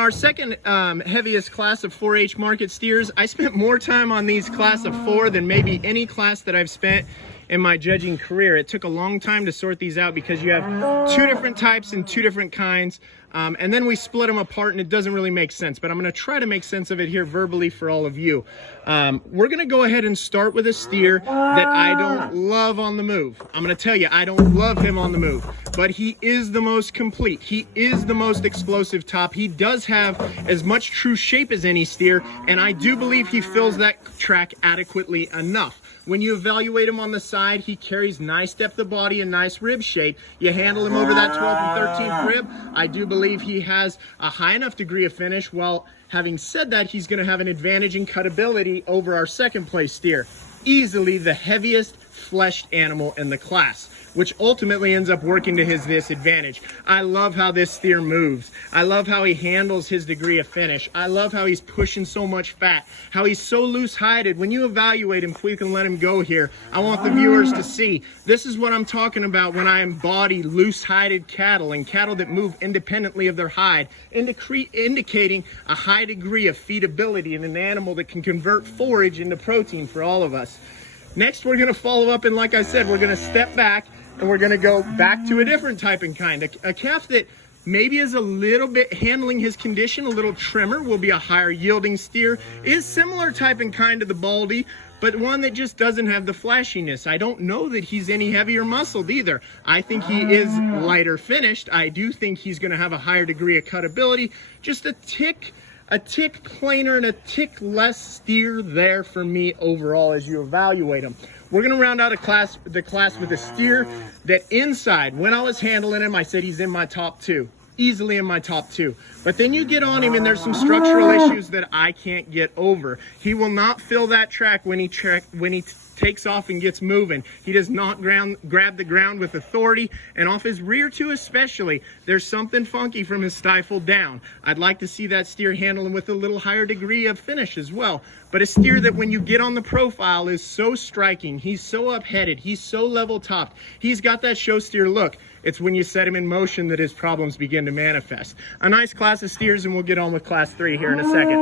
Our second heaviest class of 4-H market steers, I spent more time on these class of 4 than maybe any class that I've spent in my judging career. It took a long time to sort these out because you have 2 different types and 2 different kinds. And then we split them apart and it doesn't really make sense, but I'm gonna try to make sense of it here verbally for all of you. We're gonna go ahead and start with a steer that I don't love on the move. I'm gonna tell you, I don't love him on the move, but he is the most complete. He is the most explosive top. He does have as much true shape as any steer, and I do believe he fills that track adequately enough. When you evaluate him on the side, he carries nice depth of body and nice rib shape. You handle him over that 12th and 13th rib, I do believe he has a high enough degree of finish. Well, having said that, he's gonna have an advantage in cutability over our second place steer. Easily the heaviest fleshed animal in the class, which ultimately ends up working to his disadvantage. I love how this steer moves. I love how he handles his degree of finish. I love how he's pushing so much fat, how he's so loose-hided. When you evaluate him, we can let him go here. I want the viewers to see. This is what I'm talking about when I embody loose-hided cattle and cattle that move independently of their hide, indicating a high degree of feedability in an animal that can convert forage into protein for all of us. Next, we're gonna follow up, and like I said, we're gonna step back and we're gonna go back to a different type and kind. A calf that maybe is a little bit handling his condition, a little trimmer, will be a higher yielding steer, is similar type and kind to the Baldy, but one that just doesn't have the flashiness. I don't know that he's any heavier muscled either. I think he is lighter finished. I do think he's gonna have a higher degree of cutability, just a tick plainer and a tick less steer there for me overall as you evaluate them. We're gonna round out the class with a steer that inside, when I was handling him, I said he's in my top 2, easily in my top 2. But then you get on him and there's some structural issues that I can't get over. He will not fill that track when he takes off and gets moving. He does not grab the ground with authority, and off his rear too especially, there's something funky from his stifle down. I'd like to see that steer handling with a little higher degree of finish as well. But a steer that when you get on the profile is so striking, he's so up-headed, he's so level-topped, he's got that show steer look. It's when you set him in motion that his problems begin to manifest. A nice class of steers, and we'll get on with class 3 here in a second.